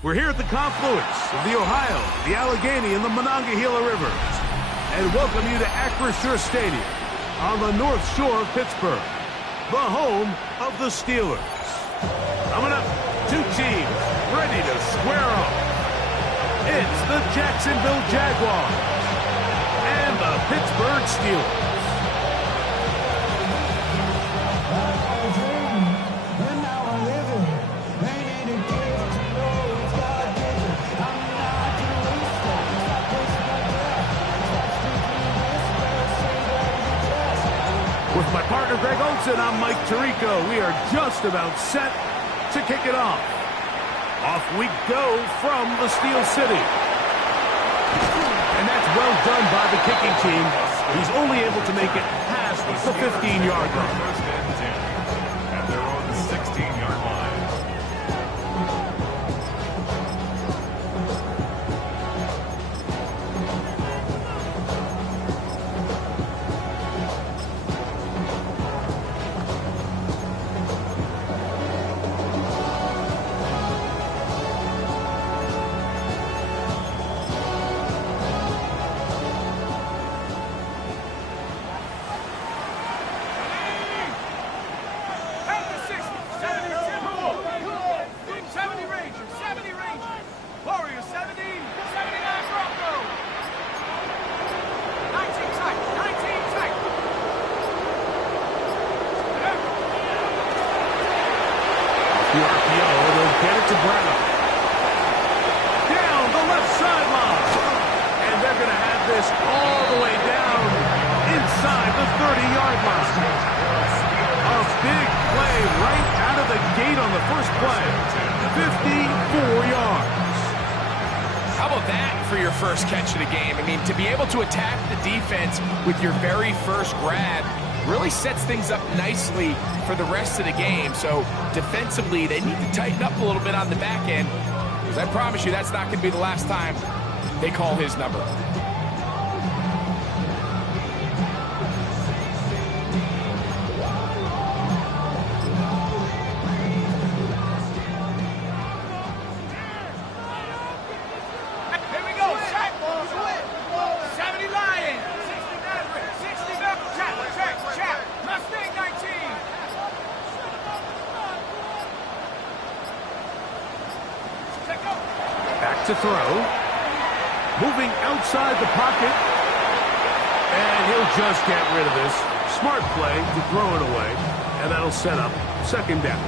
We're here at the confluence of the Ohio, the Allegheny, and the Monongahela Rivers, and welcome you to Acrisure Stadium on the North Shore of Pittsburgh, the home of the Steelers. Coming up, two teams ready to square off. It's the Jacksonville Jaguars and the Pittsburgh Steelers. With my partner, Greg Olson, I'm Mike Tirico. We are just about set to kick it off. Off we go from the Steel City. And that's well done by the kicking team. He's only able to make it past the 15-yard line. First and 10 at their own 16-yard line. The RPO, they'll get it to Brown. Down the left sideline. And they're going to have this all the way down inside the 30-yard line. A big play right out of the gate on the first play. 54 yards. How about that for your first catch of the game? I mean, to be able to attack the defense with your very first grab really sets things up nicely for the rest of the game. So defensively, they need to tighten up a little bit on the back end, because I promise you that's not going to be the last time they call his number. Back to throw. Moving outside the pocket. And he'll just get rid of this. Smart play to throw it away. And that'll set up second down.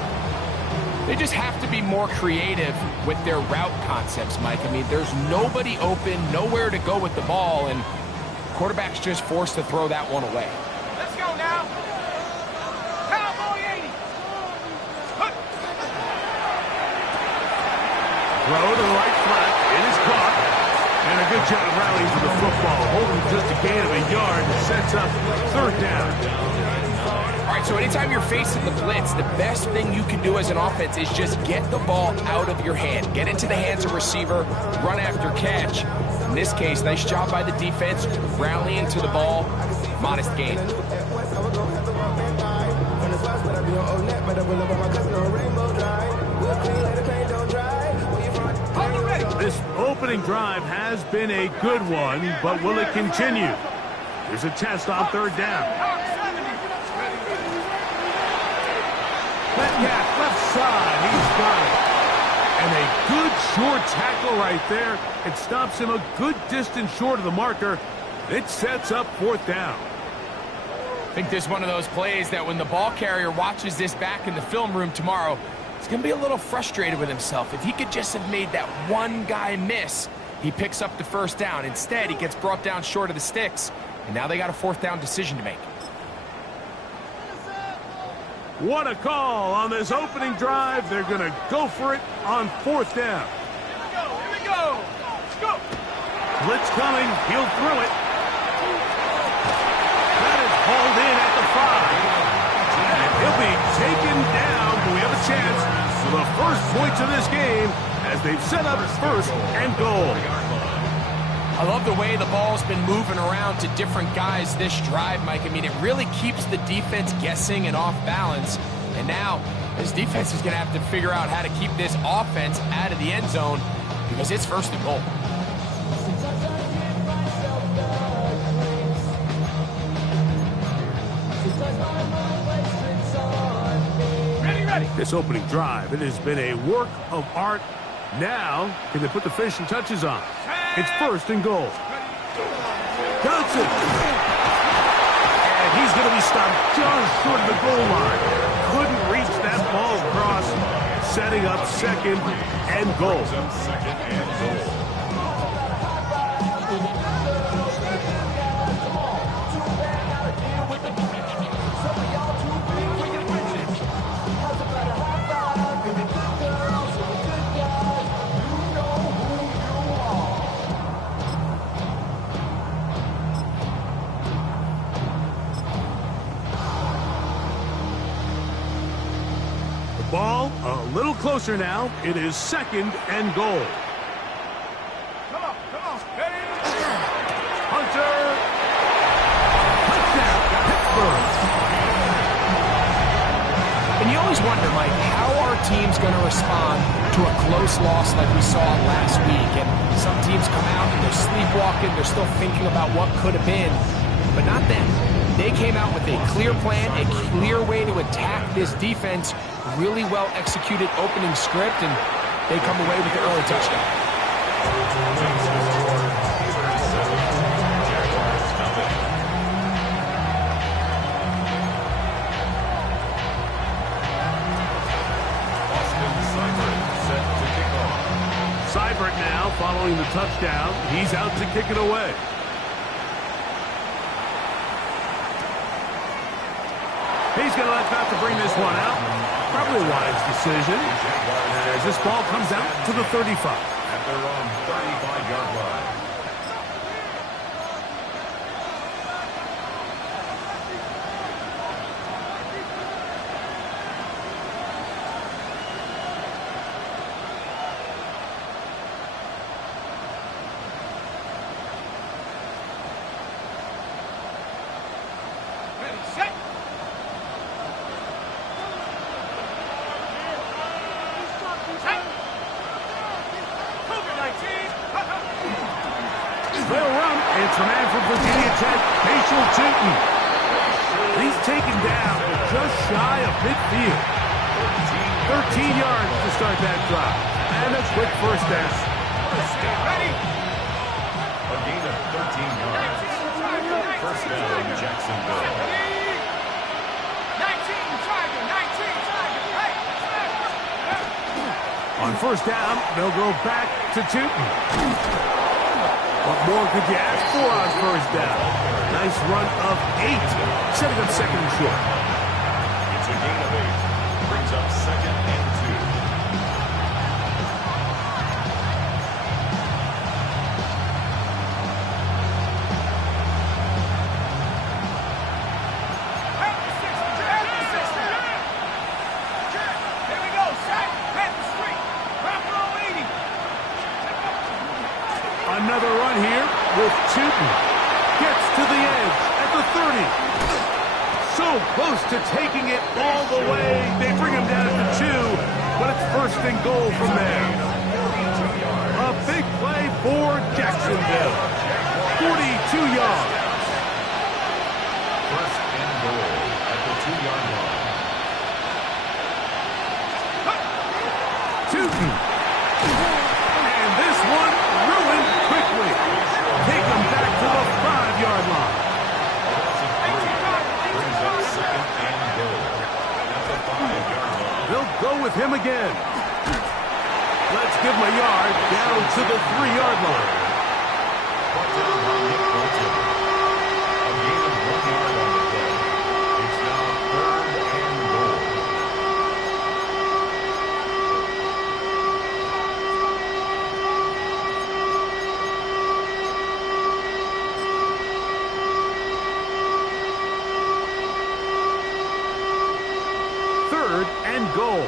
They just have to be more creative with their route concepts, Mike. I mean, there's nobody open, nowhere to go with the ball, and quarterback's just forced to throw that one away. Let's go now. Cowboy 80. Throw to the right flat. It is caught. And a good job rallying for the football. Holding just a gain of a yard. Sets up third down. All right, so anytime you're facing the blitz, the best thing you can do as an offense is just get the ball out of your hand. Get into the hands of receiver, run after catch. In this case, nice job by the defense, rallying to the ball. Modest gain. This opening drive has been a good one, but will it continue? Here's a test on third down. Metcalf, left side, he's got it. And a good short tackle right there. It stops him a good distance short of the marker. It sets up fourth down. I think this is one of those plays that when the ball carrier watches this back in the film room tomorrow, he's going to be a little frustrated with himself. If he could just have made that one guy miss, he picks up the first down. Instead, he gets brought down short of the sticks, and now they got a fourth down decision to make. What a call on this opening drive. They're going to go for it on fourth down. Here we go. Let's go. Blitz coming. He'll throw it. That is hauled in at the 5. And he'll be taken down. We have a chance for the first points of this game as they've set up first and goal. I love the way the ball's been moving around to different guys this drive, Mike. I mean, it really keeps the defense guessing and off balance. And now This defense is going to have to figure out how to keep this offense out of the end zone because it's first and goal. Ready. This opening drive, it has been a work of art. Now, can they put the finishing touches on? It's first and goal. Johnson. And he's going to be stopped just short of the goal line. Couldn't reach that ball across, setting up second and goal. Second and goal. Ball a little closer now. It is second and goal. Come on. Ready. Hunter. Touchdown, Pittsburgh. And you always wonder, Mike, how are teams going to respond to a close loss like we saw last week? And some teams come out and they're sleepwalking. They're still thinking about what could have been. But not them. They came out with a clear plan, a clear way to attack this defense. Really well executed opening script, and they come away with the early touchdown. Seibert now following the touchdown. He's out to kick it away. He's going to elect not to bring this one out. Probably a wise decision as this ball comes out to the 35. At their own 35-yard line. Ready, set. They'll run. It's the man from Virginia Tech, Rachel Tootin. He's taken down just shy of midfield. 13 yards to start that drive. And a quick first down. Ready. A gain of 13 yards. First down, Jacksonville. 19, Tiger. Hey. On first down, they'll go back to Tootin. What more could you ask for on first down? Nice run of 8, setting up second and short. It's a gain of 8. Brings up second and 2. Here we go, set. Head the street. Buffalo 80. Another run here with Tootin. Gets to the edge at the 30. So close to taking it all the way. They bring him down to 2, but it's first and goal from there. A big play for Jacksonville. 42 yards. first and goal at the 2-yard line. Tootin. And this one ruined quickly. Take him back to the 5-yard line. Brings up second and goal at the 5-yard line. They'll go with him again. Let's give him a yard down to the 3-yard line. Brought down by Nick Bolton. A gain of 1 yard on the play. It's now third and goal. Third and goal.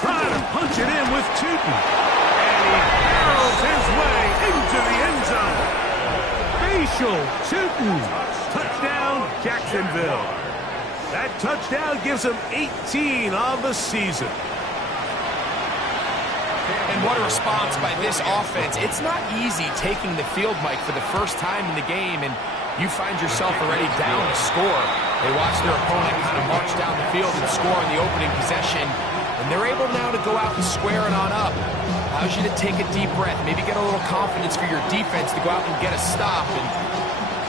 Trying to punch it in with Tootin. And he barrels drills his way into the end zone. Facial shooting. Touchdown, Jacksonville. That touchdown gives them 18 on the season. And what a response by this offense. It's not easy taking the field, Mike, for the first time in the game, and you find yourself already down to score. They watch their opponent kind of march down the field and score in the opening possession, and they're able now to go out and square it on up. Allows you to take a deep breath, maybe get a little confidence for your defense to go out and get a stop, and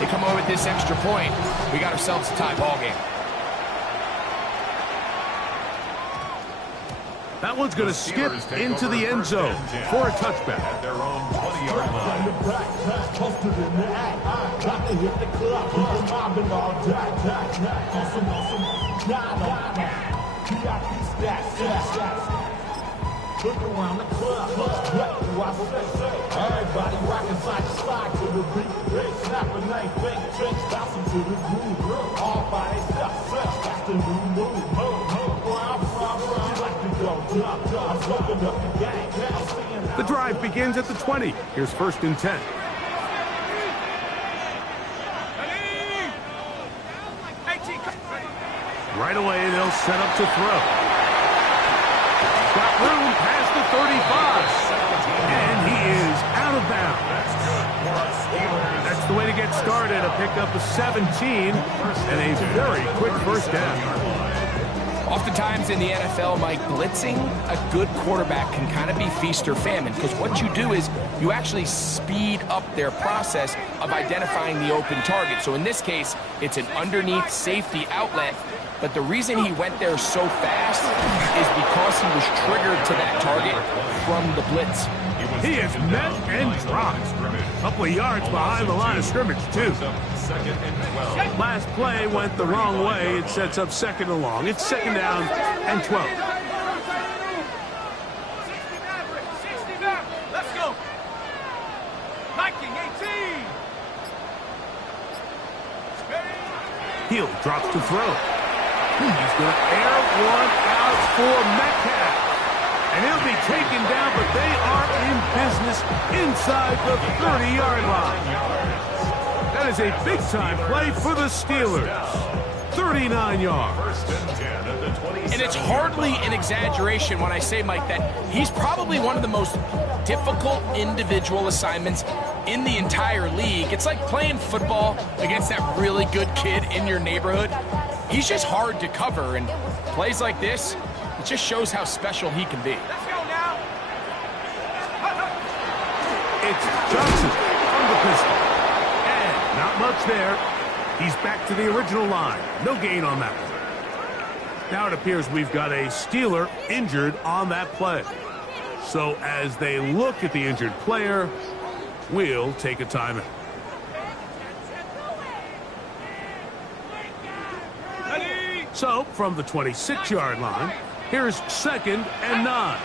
they come away with this extra point. We got ourselves a tie ball game. That one's going to skip into the end zone for a touchback. At their own 20-yard line. Look around the club, everybody rockin' side to slide to the beat. Snap a knife, bang, trench, bounce to the groove. All by themselves, that's the new move. The drive begins at the 20. Here's 1st and 10. Right away, they'll set up to throw. Got room past the 35. And he is out of bounds. That's the way to get started. A pickup of 17 and a very quick first down. Oftentimes in the NFL, Mike, blitzing a good quarterback can kind of be feast or famine, because what you do is you actually speed up their process of identifying the open target. So in this case, it's an underneath safety outlet, but the reason he went there so fast is because he was triggered to that target from the blitz. He is met and dropped. A couple of yards behind the line of scrimmage, too. Last play went the wrong way. It sets up 2nd and long. It's 2nd down and 12. Let's go. 1918. Hill drops to throw. He's going to air one out for Metcalf. And he'll be taken down, but they are in business inside the 30-yard line. That is a big-time play for the Steelers. 39 yards. And it's hardly an exaggeration when I say, Mike, that he's probably one of the most difficult individual assignments in the entire league. It's like playing football against that really good kid in your neighborhood. He's just hard to cover, and plays like this, it just shows how special he can be. Let's go now. It's Johnson from the pistol. And not much there. He's back to the original line. No gain on that one. Now it appears we've got a Steeler injured on that play. So as they look at the injured player, we'll take a timeout. So from the 26-yard line, here's 2nd and 9.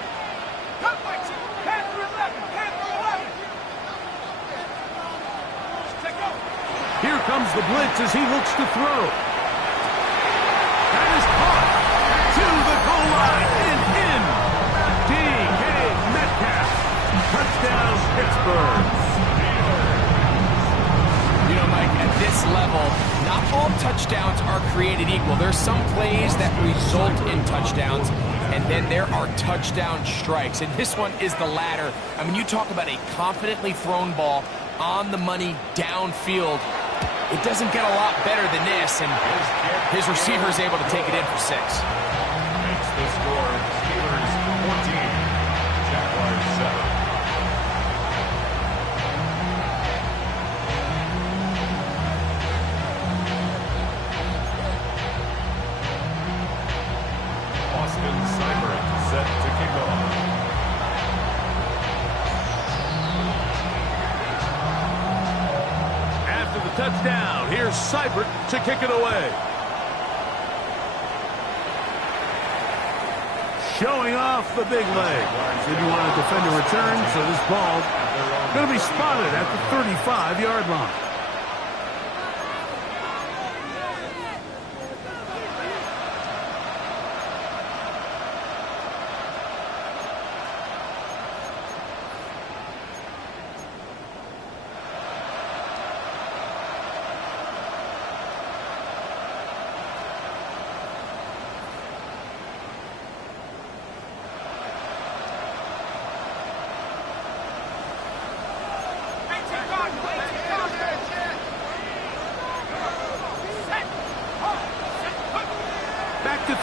Here comes the blitz as he looks to throw. That is caught to the goal line and in. D.K. Metcalf. Touchdown, Pittsburgh. You know, Mike, at this level, not all touchdowns are created equal. There's some plays that result in touchdowns, and then there are touchdown strikes. And this one is the latter. I mean, you talk about a confidently thrown ball on the money downfield. It doesn't get a lot better than this, and his receiver is able to take it in for 6. Makes the score Steelers 14, Jaguars 7. Austin Seibert set to kick off. Touchdown. Here's Seibert to kick it away. Showing off the big legs. Didn't want to defend a return, so this ball going to be spotted at the 35-yard line.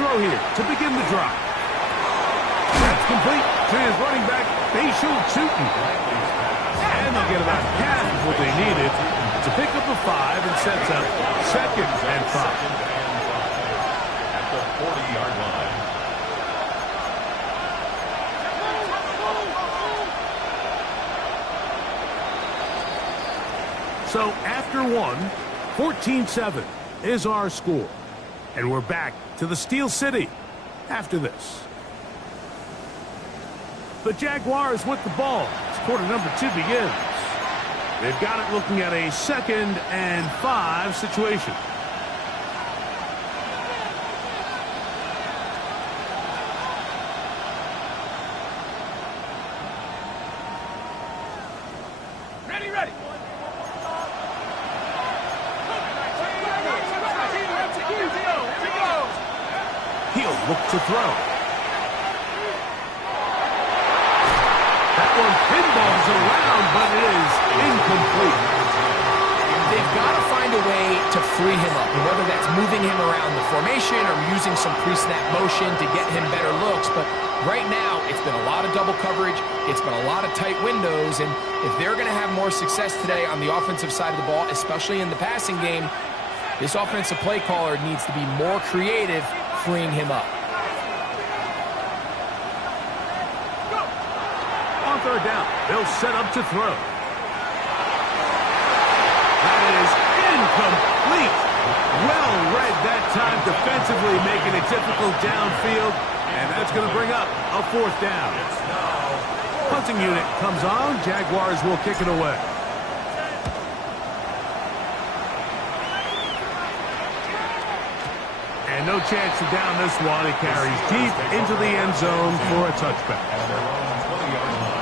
throw here to begin the drive. That's complete to his running back, Facial Chutin. And they'll get about half of what they needed to pick up a 5 and sets up 2nd and 5. At the 40-yard line. So after one, 14-7 is our score. And we're back to the Steel City after this. The Jaguars with the ball as quarter number 2 begins. They've got it looking at a 2nd and 5 situation. Ready. He'll look to throw. That one pinballs around, but it is incomplete. They've got to find a way to free him up, and whether that's moving him around the formation or using some pre-snap motion to get him better looks. But right now, it's been a lot of double coverage. It's been a lot of tight windows, and if they're going to have more success today on the offensive side of the ball, especially in the passing game, this offensive play caller needs to be more creative freeing him up. On 3rd down, they'll set up to throw. That is incomplete. Well read that time defensively, making it difficult downfield, and that's going to bring up a 4th down. Punting unit comes on. Jaguars will kick it away. And no chance to down this one. It carries deep into the end zone for a touchback. At their own 20-yard line.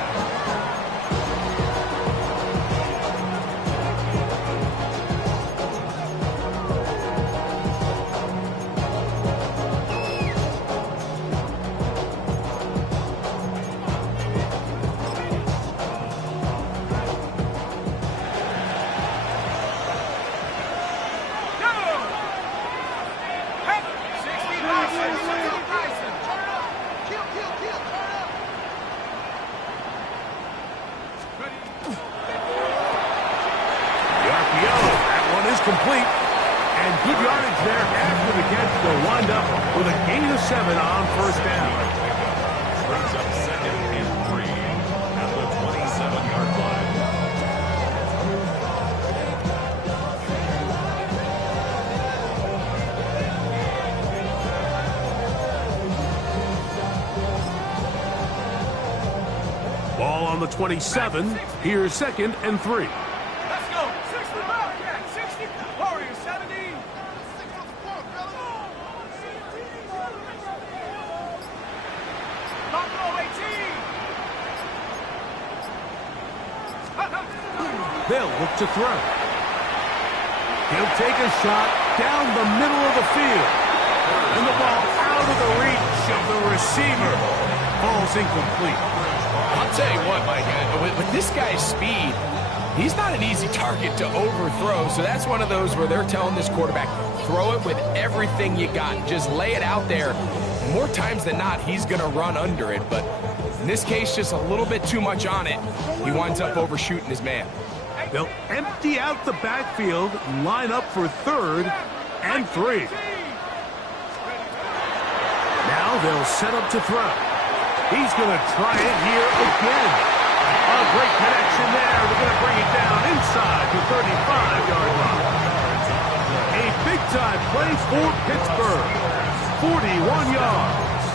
Complete. And good yardage there after the catch. They'll wind up with a gain of 7 on 1st down. Brings up 2nd and 3 at the 27-yard line. Ball on the 27. Here's 2nd and 3. Let's go. 60 Wildcat, 60. Warriors, 70. Buffalo, 18. They'll look to throw. He'll take a shot down the middle of the field. And the ball out of the reach of the receiver. Falls incomplete. I'll tell you what, Mike, with this guy's speed, he's not an easy target to overthrow. So that's one of those where they're telling this quarterback, throw it with everything you got. Just lay it out there. More times than not, he's going to run under it. But in this case, just a little bit too much on it. He winds up overshooting his man. They'll empty out the backfield, line up for 3rd and 3. Now they'll set up to throw. He's going to try it here again. A great connection there. They're going to bring it down inside the 35-yard line. A big-time play for Pittsburgh. 41 yards.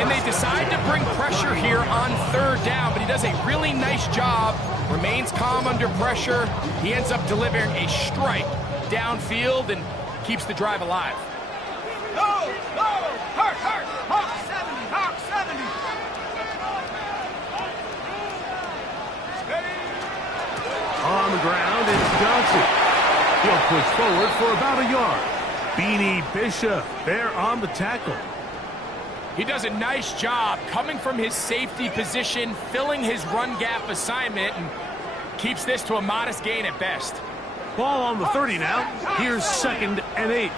And they decide to bring pressure here on 3rd down, but he does a really nice job. Remains calm under pressure. He ends up delivering a strike downfield and keeps the drive alive. No! Hurt! Hawk 70! Hawk 70! Steady! On the ground, it's Johnson. He'll push forward for about a yard. Beanie Bishop there on the tackle. He does a nice job coming from his safety position, filling his run gap assignment, and keeps this to a modest gain at best. Ball on the 30 now. Here's 2nd and 8.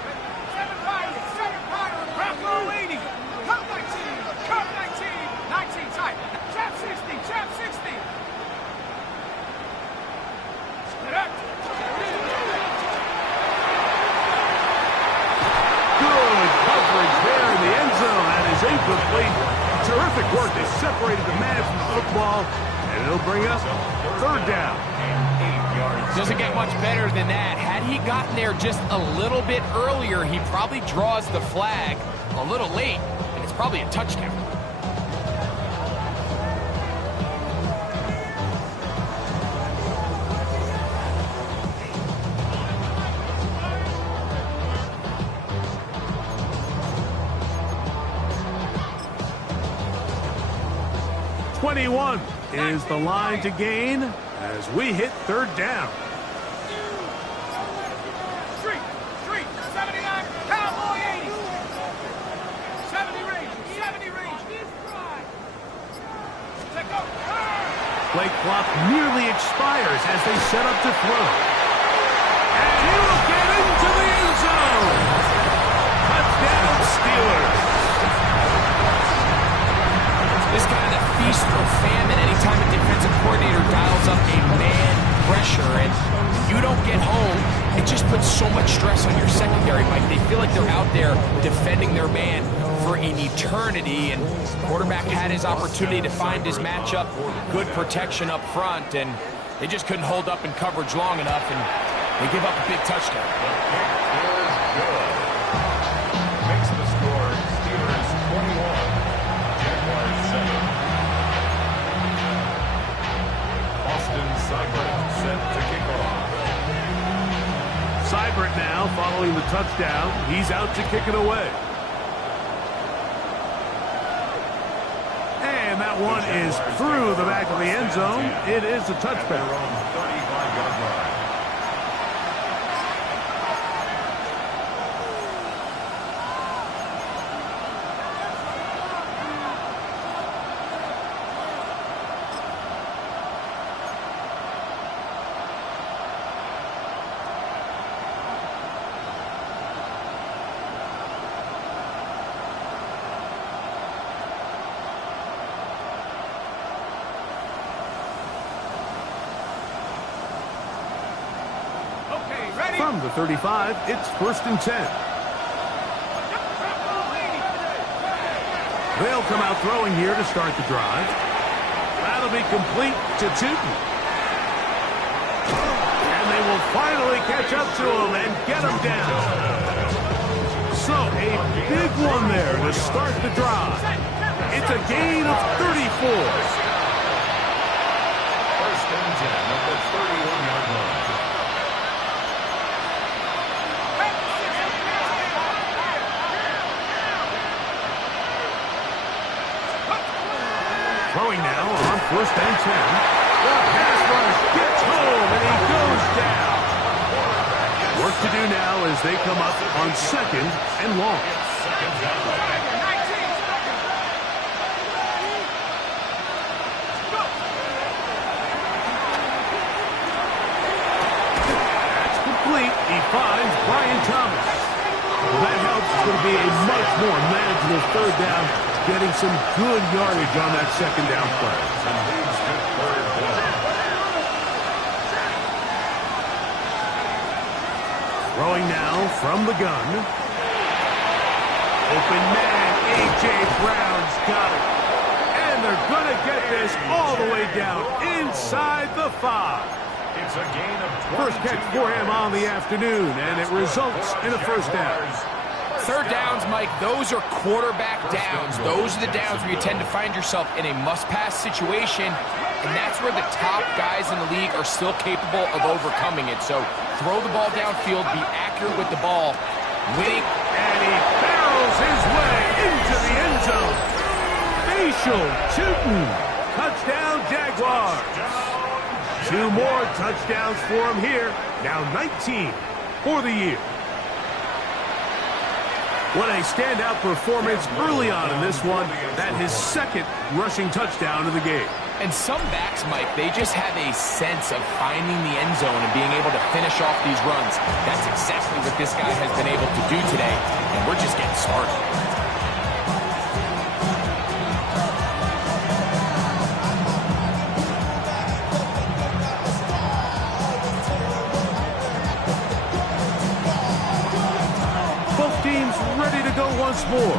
Terrific work. They separated the man from the football, and it'll bring up third down. Doesn't get much better than that. Had he gotten there just a little bit earlier, he probably draws the flag a little late, and it's probably a touchdown. .21 is the line to gain as we hit third down. Street, 79, cowboy 80. 70 range, 70 range. Check out. Play clock nearly expires as they set up to throw. And he will get into the end zone. Touchdown Steelers. This kind of feast or famine anytime a defensive coordinator dials up a man pressure and you don't get home, it just puts so much stress on your secondary, Mike. They feel like they're out there defending their man for an eternity, and quarterback had his opportunity to find his matchup, good protection up front, and they just couldn't hold up in coverage long enough, and they give up a big touchdown. Makes the score Steelers 21. Seibert set to kick off. Seibert now following the touchdown. He's out to kick it away. And that one is through the back of the end zone. It is a touchback. 35-yard line. From the 35, it's 1st and 10. They'll come out throwing here to start the drive. That'll be complete to Tootin. And they will finally catch up to him and get him down. So a big one there to start the drive. It's a gain of 34. 1st and 10 at the 31-yard line. Throwing now on 1st and 10. The pass rush gets home and he goes down. Work to do now as they come up on 2nd and long. That's complete. He finds Brian Thomas. Well, that helps. It's going to be a much more manageable third down, getting some good yardage on that 2nd down play. Throwing now from the gun. Open man, A.J. Brown's got it. And they're going to get this all the way down inside the 5. It's a gain of 22. First catch for him on the afternoon, and it results in a 1st down. Third downs, Mike, those are quarterback downs. Those are the downs where you tend to find yourself in a must-pass situation, and that's where the top guys in the league are still capable of overcoming it. So throw the ball downfield, be accurate with the ball, winning. And he barrels his way into the end zone. Facial Tootin. Touchdown, Jaguars. 2 more touchdowns for him here. Now 19 for the year. What a standout performance early on in this one. That his 2nd rushing touchdown of the game. And some backs, Mike, they just have a sense of finding the end zone and being able to finish off these runs. That's exactly what this guy has been able to do today, and we're just getting started. Both teams ready to go once more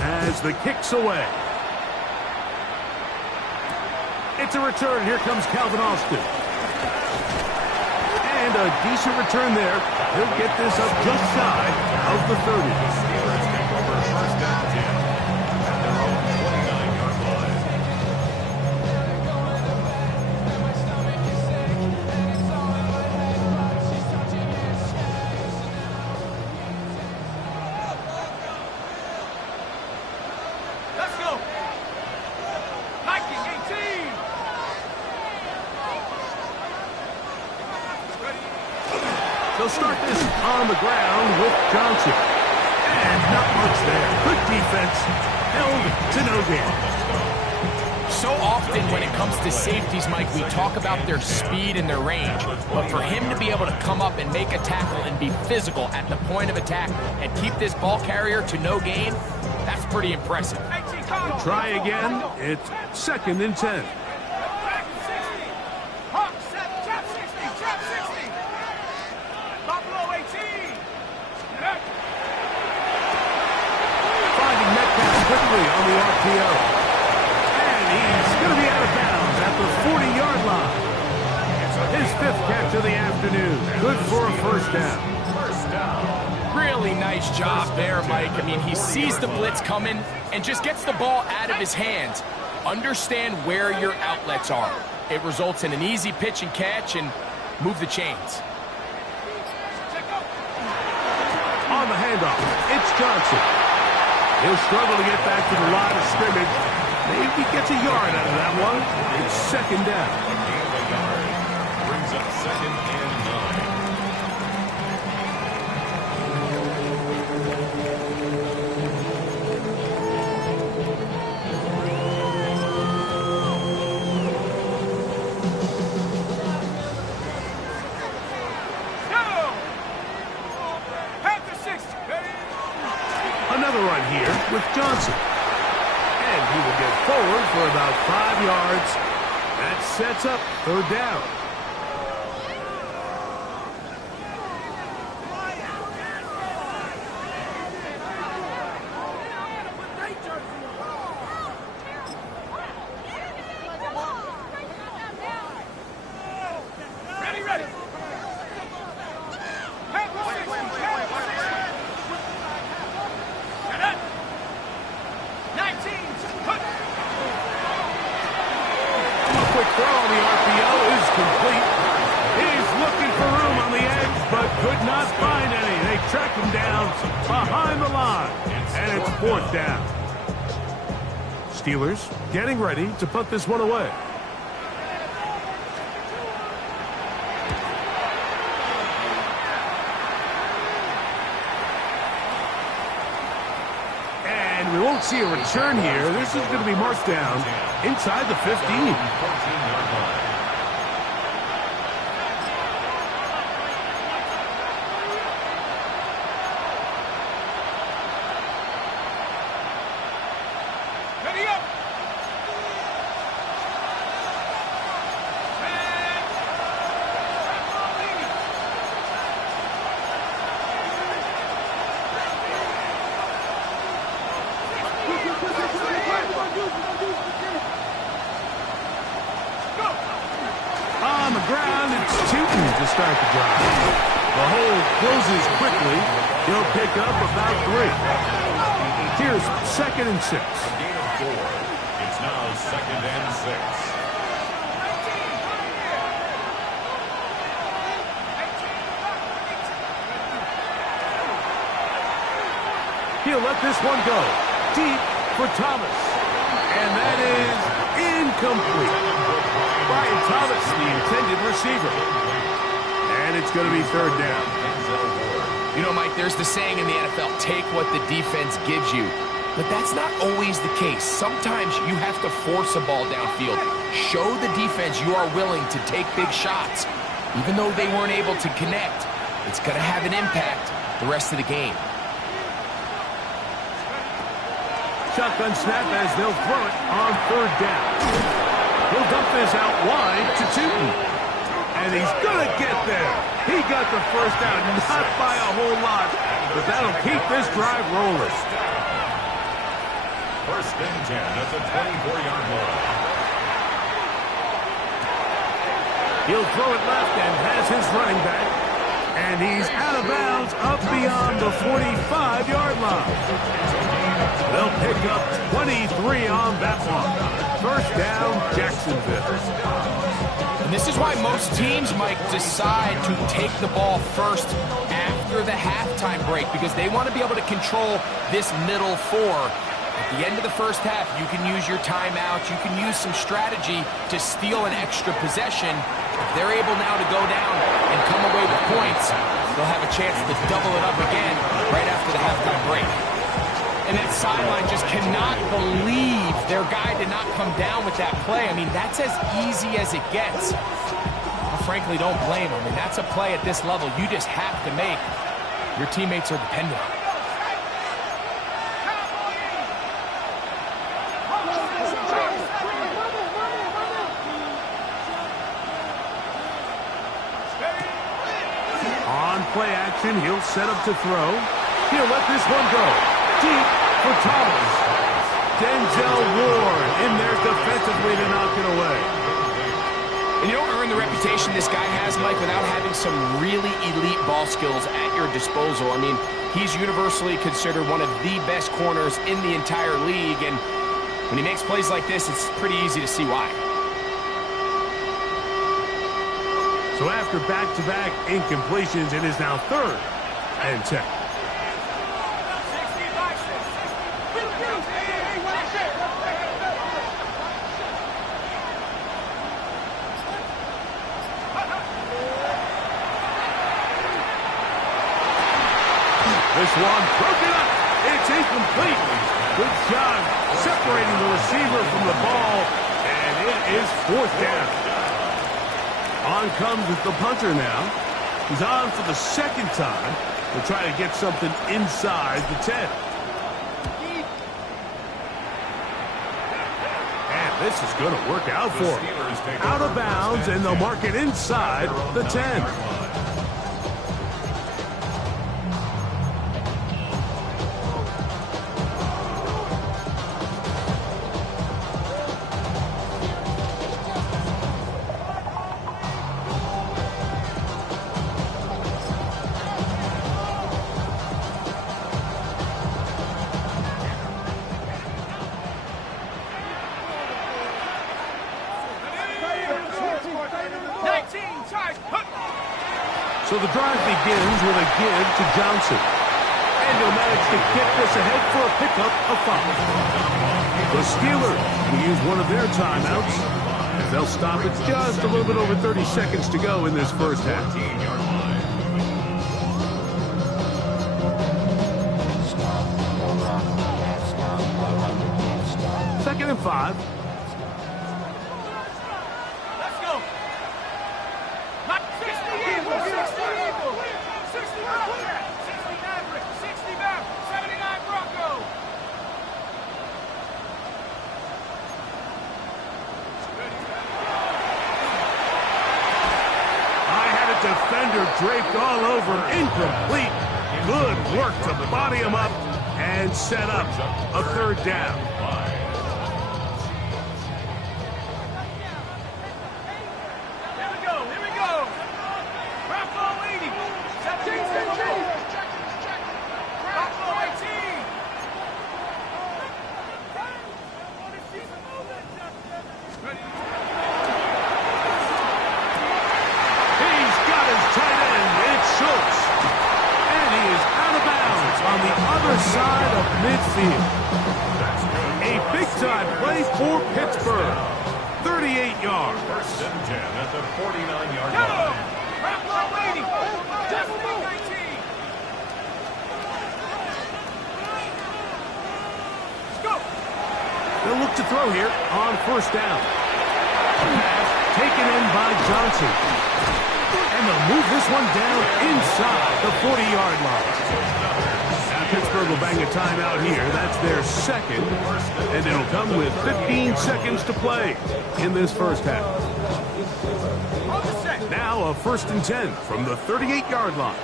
as the kick's away. It's a return. Here comes Calvin Austin. And a decent return there. He'll get this up just shy of the 30. Steelers take over first down 10 at their own 29-yard line. Let's go. Nike 18. They'll start this on the ground with Johnson. And not much there. Good defense. Held to no gain. So often when it comes to safeties, Mike, we talk about their speed and their range. But for him to be able to come up and make a tackle and be physical at the point of attack and keep this ball carrier to no gain, that's pretty impressive. Try again. It's 2nd and 10. Back 60. Hawk set. Trap 60. Trap 60. Buffalo 18. Finding Metcalf quickly on the RPO. And he's going to be out of bounds at the 40-yard line. His 5th catch of the afternoon. Good for a first down. First down. Really nice job there, Mike. I mean, he sees the blitz coming and just gets the ball out of his hands. Understand where your outlets are. It results in an easy pitch and catch and move the chains. On the handoff, it's Johnson. He'll struggle to get back to the line of scrimmage. Maybe gets a yard out of that one. It's 2nd down. A gain of a yard brings up 2nd and 9. Another run here with Johnson. And he will get forward for about 5 yards. That sets up 3rd down. Ready. Quick throw on the RPO is complete. He's looking for room on the edge, but could not find any. They track him down behind the line, and it's 4th down. Steelers getting ready to put this one away. We won't see a return here. This is going to be marked down inside the 15. 14-yard line. Ready up. On the ground, it's Tootin to start the drive. The hole closes quickly. He'll pick up about 3. Here's 2nd and 6. A gain of 4. It's now 2nd and 6. He'll let this one go. Deep for Thomas. And that is incomplete. Brian Thomas, the intended receiver. And it's going to be 3rd down. You know, Mike, there's the saying in the NFL, take what the defense gives you. But that's not always the case. Sometimes you have to force a ball downfield. Show the defense you are willing to take big shots. Even though they weren't able to connect, it's going to have an impact the rest of the game. Shotgun snap as they'll throw it on 3rd down. He'll dump this out wide to Tootin. And he's going to get there. He got the first down, not by a whole lot, but that'll keep this drive rolling. 1st and 10 at the 24-yard line. He'll throw it left and has his running back. And he's out of bounds up beyond the 45-yard line. They'll pick up 23 on that one. First down, Jacksonville. And this is why most teams, Mike, decide to take the ball first after the halftime break, because they want to be able to control this middle four. At the end of the first half, you can use your timeouts, you can use some strategy to steal an extra possession. If they're able now to go down and come away with points, they'll have a chance to double it up again right after the halftime break. And that sideline just cannot believe their guy did not come down with that play. I mean, that's as easy as it gets. I frankly don't blame him. I mean, that's a play at this level you just have to make. Your teammates are dependent on it. Play action, he'll set up to throw. He'll let this one go. Deep for Thomas. Denzel Ward in there defensively to knock it away. And you don't earn the reputation this guy has, Mike, without having some really elite ball skills at your disposal. I mean, he's universally considered one of the best corners in the entire league, and when he makes plays like this, it's pretty easy to see why. So after back-to-back incompletions, it is now 3rd and 10. This one broken up. It's incomplete. Good job separating the receiver from the ball, and it is 4th down. On comes the punter now. He's on for the 2nd time. We'll try to get something inside the 10. And this is going to work out for him. Out of bounds, and they'll mark it inside the 10. So the drive begins with a give to Johnson. And he'll manage to get this ahead for a pickup of 5. The Steelers will use one of their timeouts, as they'll stop it just a little bit over 30 seconds to go in this first half. 2nd and 5. Defender draped all over, incomplete. Good work to body him up and set up a 3rd down. Here we go. Bravo 80. 17. Bravo 18. On the other side of midfield. A big-time play for Pittsburgh. 38 yards. 1st and 10 at the 49-yard line. Bravo 80. Just 19. Let's go. They'll look to throw here on 1st down. Pass taken in by Johnson. And they'll move this one down inside the 40-yard line. Pittsburgh will bang a timeout here. That's their 2nd, and it'll come with 15 seconds to play in this first half. Now a 1st and 10 from the 38-yard line.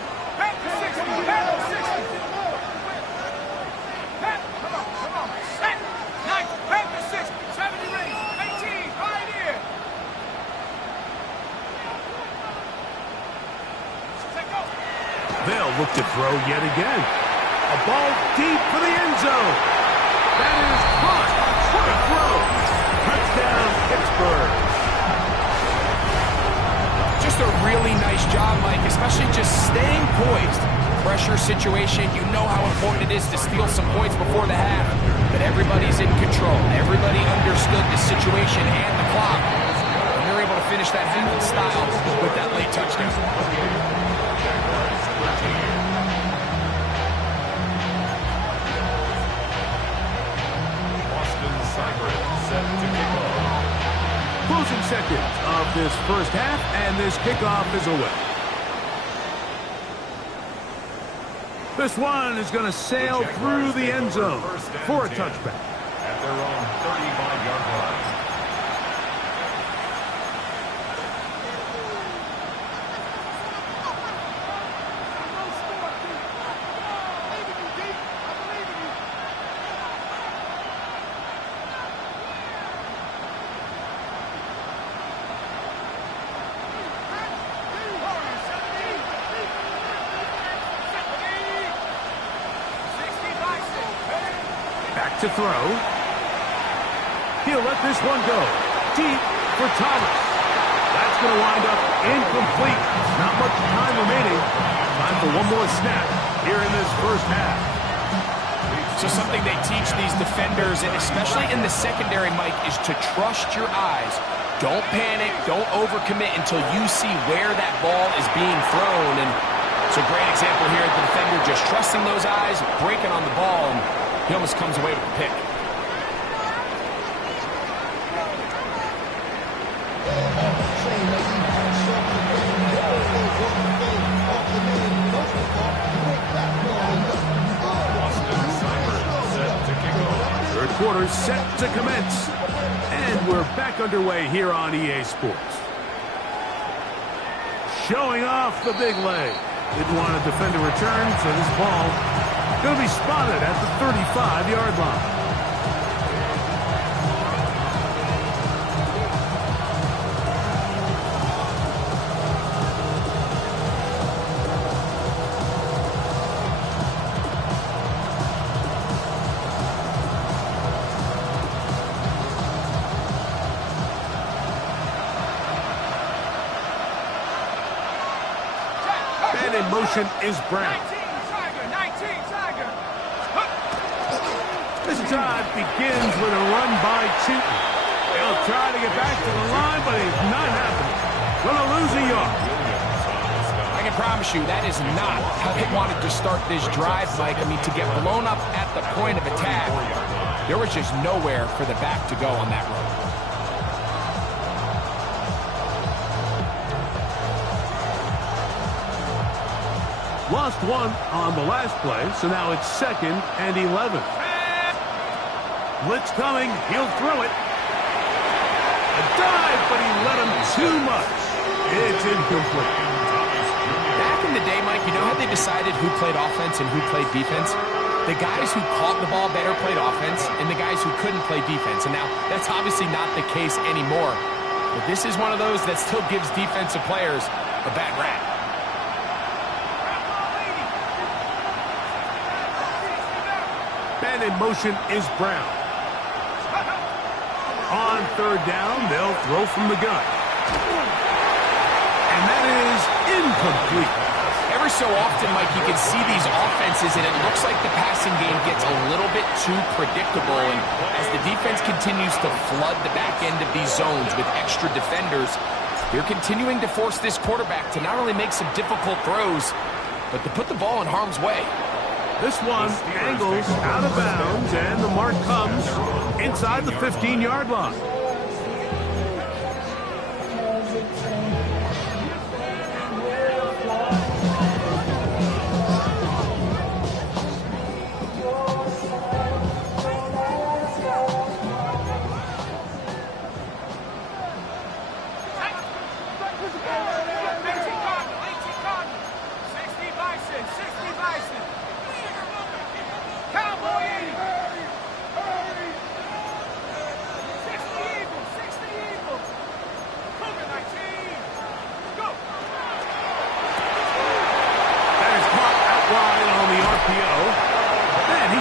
They'll look to throw yet again. A ball deep for the end zone. That is caught. What a throw. Touchdown, Pittsburgh. Just a really nice job, Mike, especially just staying poised. Pressure situation, you know how important it is to steal some points before the half. But everybody's in control. Everybody understood the situation and the clock. And they're able to finish that half in style with that late touchdown. Closing seconds of this first half, and this kickoff is away. This one is going to sail through the end zone for a touchback. At their own 35-yard line. To throw. He'll let this one go. Deep for Thomas. That's going to wind up incomplete. Not much time remaining. Time for one more snap here in this first half. So something they teach these defenders, and especially in the secondary, Mike, is to trust your eyes. Don't panic. Don't overcommit until you see where that ball is being thrown. And it's a great example here. The defender just trusting those eyes, breaking on the ball, and he almost comes away with the pick. Third quarter set to commence. And we're back underway here on EA Sports. Showing off the big leg. Didn't want to defend a return, so this ball going to be spotted at the 35-yard line. And in motion is Brown. This drive begins with a run by Cheaton. He'll try to get back to the line, but it's not happening. Going to lose a yard. I can promise you that is not how they wanted to start this drive, Mike. I mean, to get blown up at the point of attack, there was just nowhere for the back to go on that run. Lost one on the last play, so now it's 2nd and 11. Blitz coming. He'll throw it. A dive, but he let him too much. It's incomplete. Back in the day, Mike, you know how they decided who played offense and who played defense? The guys who caught the ball better played offense, and the guys who couldn't play defense. And now, that's obviously not the case anymore. But this is one of those that still gives defensive players a bad rap. And in motion is Brown. On third down, they'll throw from the gun. And that is incomplete. Every so often, Mike, you can see these offenses, and it looks like the passing game gets a little bit too predictable. And as the defense continues to flood the back end of these zones with extra defenders, they're continuing to force this quarterback to not only make some difficult throws, but to put the ball in harm's way. This one angles out of bounds, and the mark comes inside the 15-yard line.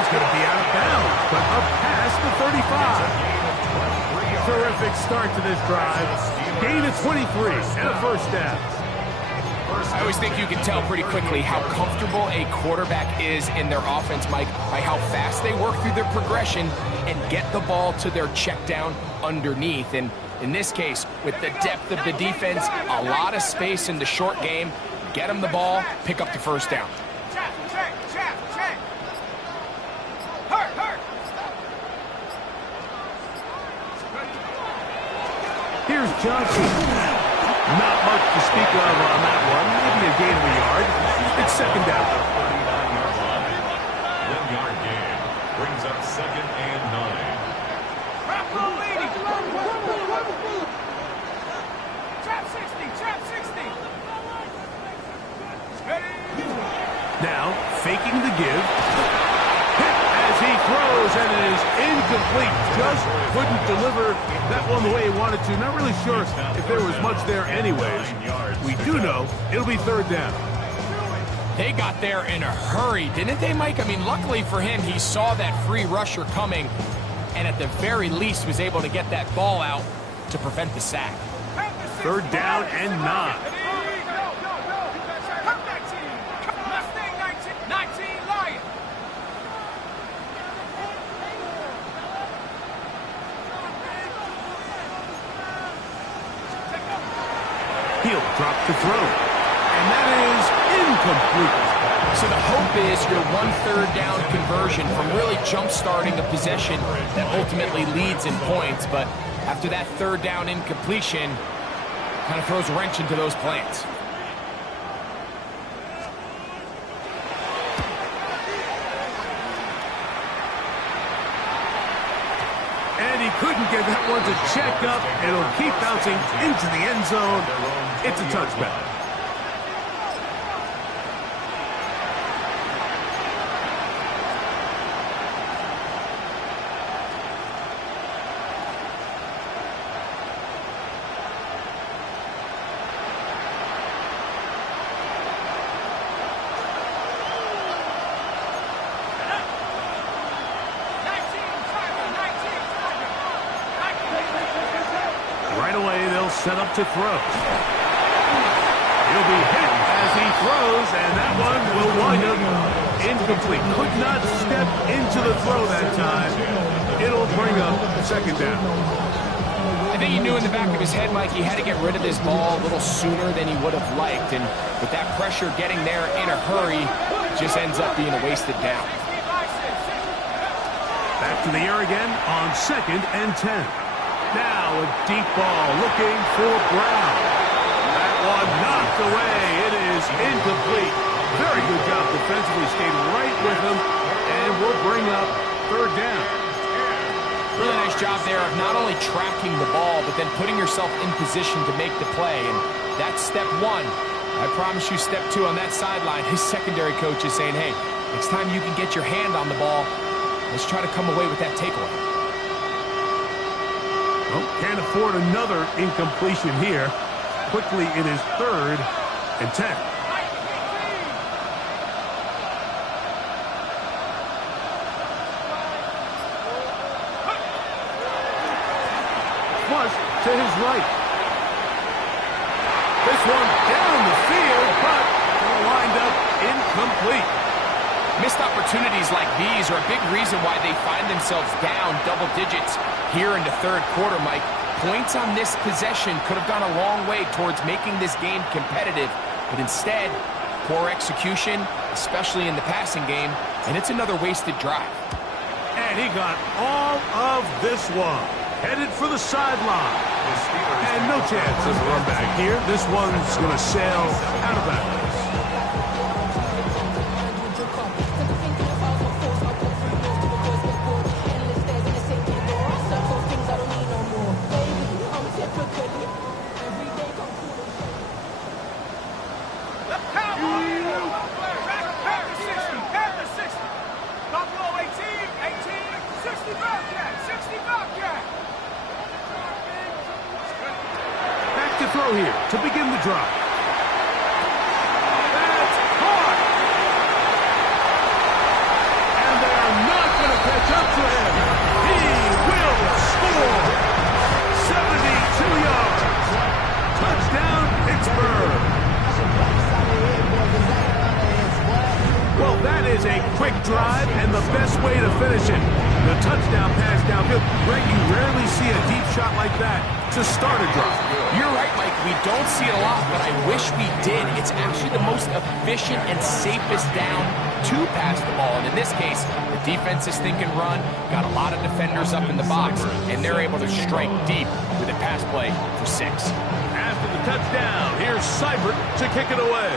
going to be out of bounds, but up past the 35. Terrific start to this drive. Gain of 23 and a first down. I always think you can tell pretty quickly how comfortable a quarterback is in their offense, Mike, by how fast they work through their progression and get the ball to their check down underneath. And in this case, with the depth of the defense, a lot of space in the short game, get them the ball, pick up the first down. Check. Hurt. Here's Johnson. Not much to speak of on that one. Maybe a gain of a yard. It's second down. 39-yard line. 1-yard gain. Brings up 2nd and 9. Trap leading. Trap 60. Now, faking the give. Hit as he throws, and it is incomplete. Just couldn't deliver that one the way he wanted to. Not really sure if there was much there anyways. We do know it'll be third down. They got there in a hurry, didn't they, Mike? I mean, luckily for him, he saw that free rusher coming and at the very least was able to get that ball out to prevent the sack. Third down and 9. He'll drop the throw. And that is incomplete. So the hope is your 1/3 down conversion from really jump-starting a possession that ultimately leads in points. But after that third down incompletion, kind of throws a wrench into those plans. And he couldn't get that one to check up. It'll keep bouncing into the end zone. It's a touchback. Right away, they'll set up to throw. He'll be hit as he throws, and that one will wind up incomplete. Could not step into the throw that time. It'll bring up second down. I think he knew in the back of his head, Mike, he had to get rid of this ball a little sooner than he would have liked. And with that pressure getting there in a hurry, just ends up being a wasted down. Back to the air again on 2nd and 10. Now a deep ball looking for Brown. That one knocked away. It is incomplete. Very good job defensively. Stayed right with him and will bring up third down. Really nice job there of not only tracking the ball, but then putting yourself in position to make the play. And that's step one. I promise you step two on that sideline. His secondary coach is saying, hey, next time you can get your hand on the ball, let's try to come away with that takeaway. Well, can't afford another incompletion here. Quickly, it is 3rd and 10. Flush to his right. This one down the field, but will wind up incomplete. Missed opportunities like these are a big reason why they find themselves down double digits here in the third quarter, Mike. Points on this possession could have gone a long way towards making this game competitive, but instead, poor execution, especially in the passing game, and it's another wasted drive. And he got all of this one. Headed for the sideline. And no chance of a run back here. This one's going to sail out of bounds. Throw here to begin the drive. That's caught. And they are not is a quick drive and the best way to finish it. The touchdown pass downfield. Greg, you rarely see a deep shot like that to start a drive. You're right, Mike. We don't see it a lot, but I wish we did. It's actually the most efficient and safest down to pass the ball. And in this case, the defense is thinking run, got a lot of defenders up in the box, and they're able to strike deep with a pass play for 6. After the touchdown, here's Seibert to kick it away.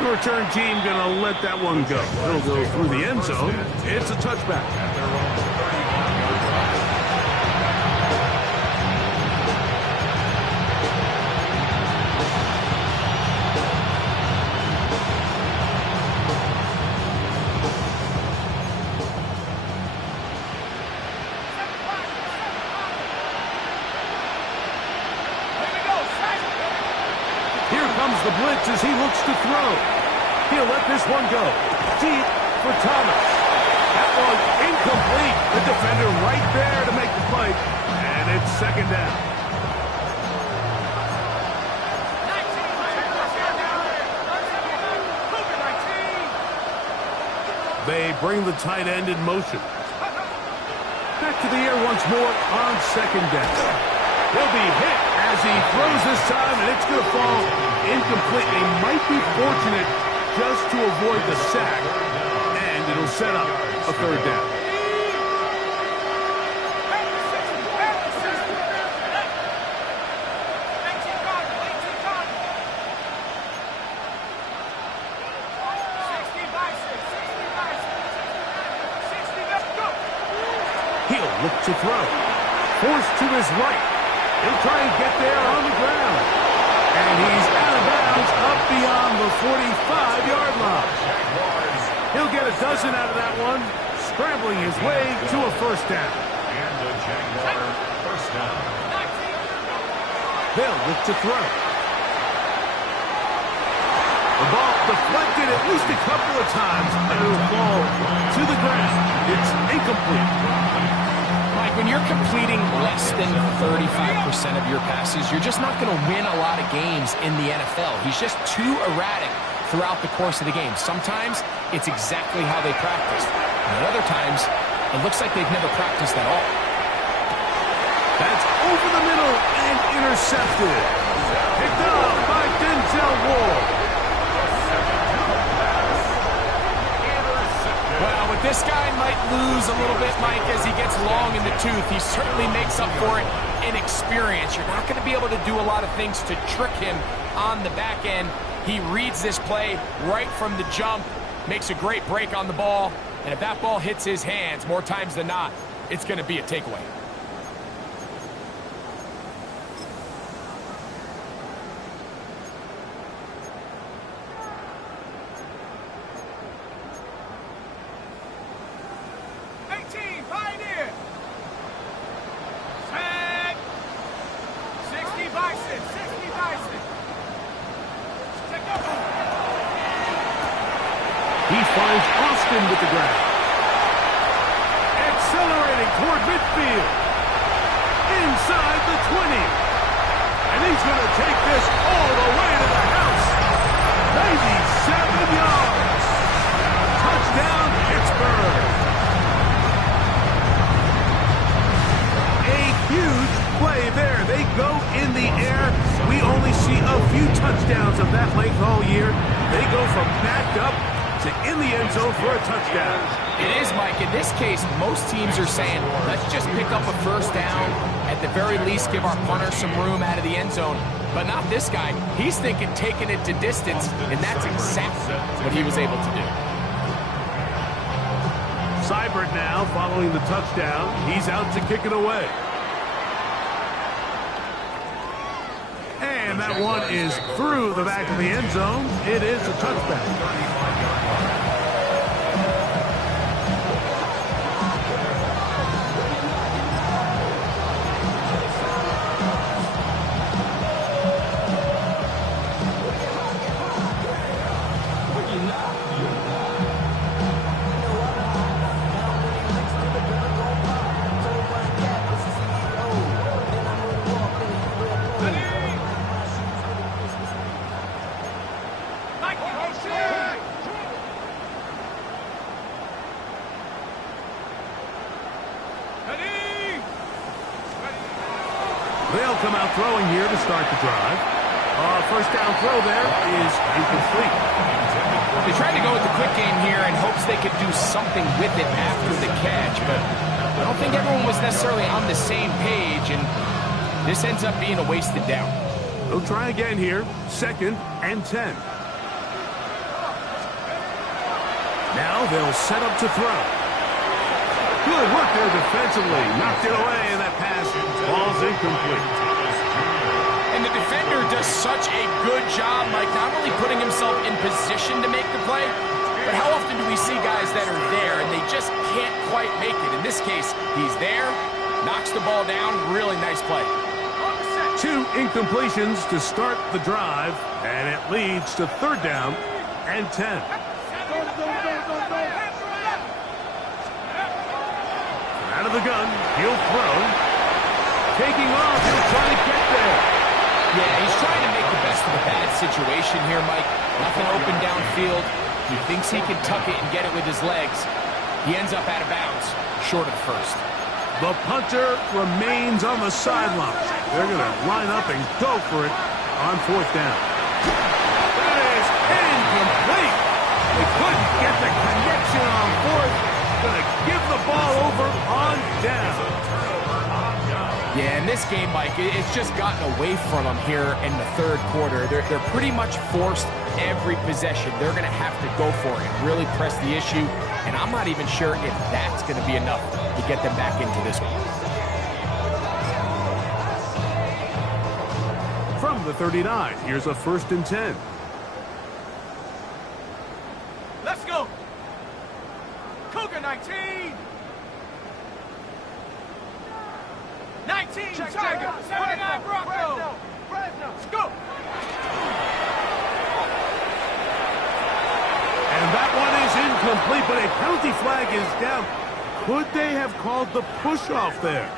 The return team going to let that one go. It'll go through the end zone. It's a touchback. The blitz as he looks to throw. He'll let this one go. Deep for Thomas. That one's incomplete. The defender right there to make the play. And it's second down. They bring the tight end in motion. Back to the air once more on second down. He'll be hit as he throws this time, and it's going to fall incomplete. They might be fortunate just to avoid the sack, and it'll set up a third down. He'll look to throw. Forced to his right. He'll try and get there on the ground. And he's out of bounds up beyond the 45-yard line. He'll get a dozen out of that one, scrambling his way to a first down. And a Jaguar first down. They'll look to throw. The ball deflected at least a couple of times, and it'll fall to the ground. It's incomplete. Mike, when you're completing less than 35% of your passes, you're just not going to win a lot of games in the NFL. He's just too erratic throughout the course of the game. Sometimes it's exactly how they practice. And at other times, it looks like they've never practiced at all. That's over the middle and intercepted. Picked up by Denzel Ward. Well, with this guy might lose a little bit, Mike, as he gets long in the tooth. He certainly makes up for it in experience. You're not going to be able to do a lot of things to trick him on the back end. He reads this play right from the jump, makes a great break on the ball, and if that ball hits his hands more times than not, it's going to be a takeaway. He finds Austin with the ground. Accelerating toward midfield. Inside the 20. And he's going to take this all the way to the house. 97 yards. Touchdown, Pittsburgh. A huge play there. They go in the air. We only see a few touchdowns of that length all year. They go from backed up to in the end zone for a touchdown. It is, Mike. In this case, most teams are saying, let's just pick up a first down. At the very least, give our punter some room out of the end zone. But not this guy. He's thinking taking it to distance, and that's exactly what he was able to do. Seibert now following the touchdown. He's out to kick it away. And that one is through the back of the end zone. It is a touchback. They'll come out throwing here to start the drive. First down throw there is incomplete. They tried to go with the quick game here in hopes they could do something with it after the catch, but I don't think everyone was necessarily on the same page, and this ends up being a wasted down. They'll try again here, 2nd and 10. Now they'll set up to throw. Good work there defensively. Knocked it away, and that pass falls incomplete. And the defender does such a good job, Mike, not only putting himself in position to make the play, but how often do we see guys that are there and they just can't quite make it? In this case, he's there, knocks the ball down, really nice play. 2 incompletions to start the drive, and it leads to 3rd down and 10. Out of the gun, he'll throw. Taking off, he'll try to get there. Yeah, he's trying to make the best of a bad situation here, Mike. Nothing open downfield. He thinks he can tuck it and get it with his legs. He ends up out of bounds, short of first. The punter remains on the sidelines. They're going to line up and go for it on 4th down. That is incomplete. They couldn't get the connection on 4th. Going to give the ball over on down. Yeah, in this game, Mike, it's just gotten away from them here in the 3rd quarter. They're pretty much forced every possession. They're going to have to go for it and really press the issue, and I'm not even sure if that's going to be enough to get them back into this one. From the 39, here's a 1st and 10. Let's go. Cougar 19. 19, Tiger, 29, Bronco. Let's go. And that one is incomplete, but a penalty flag is down. Could they have called the push-off there?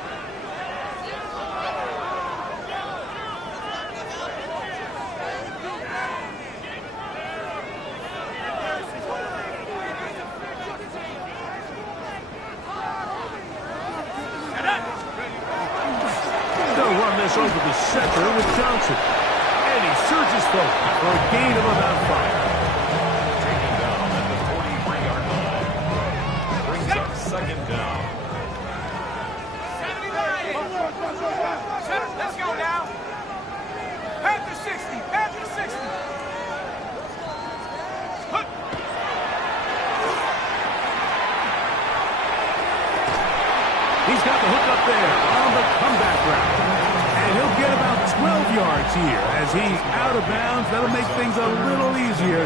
Over the center with Johnson. And he surges forward for a gain of about 5. Taken down at the 43-yard line. Brings up 2nd down. 79. Let's go now. Panther 60. Panther 60. He's got the hook up there on the comeback route. And he'll get about 12 yards here as he's out of bounds. That'll make things a little easier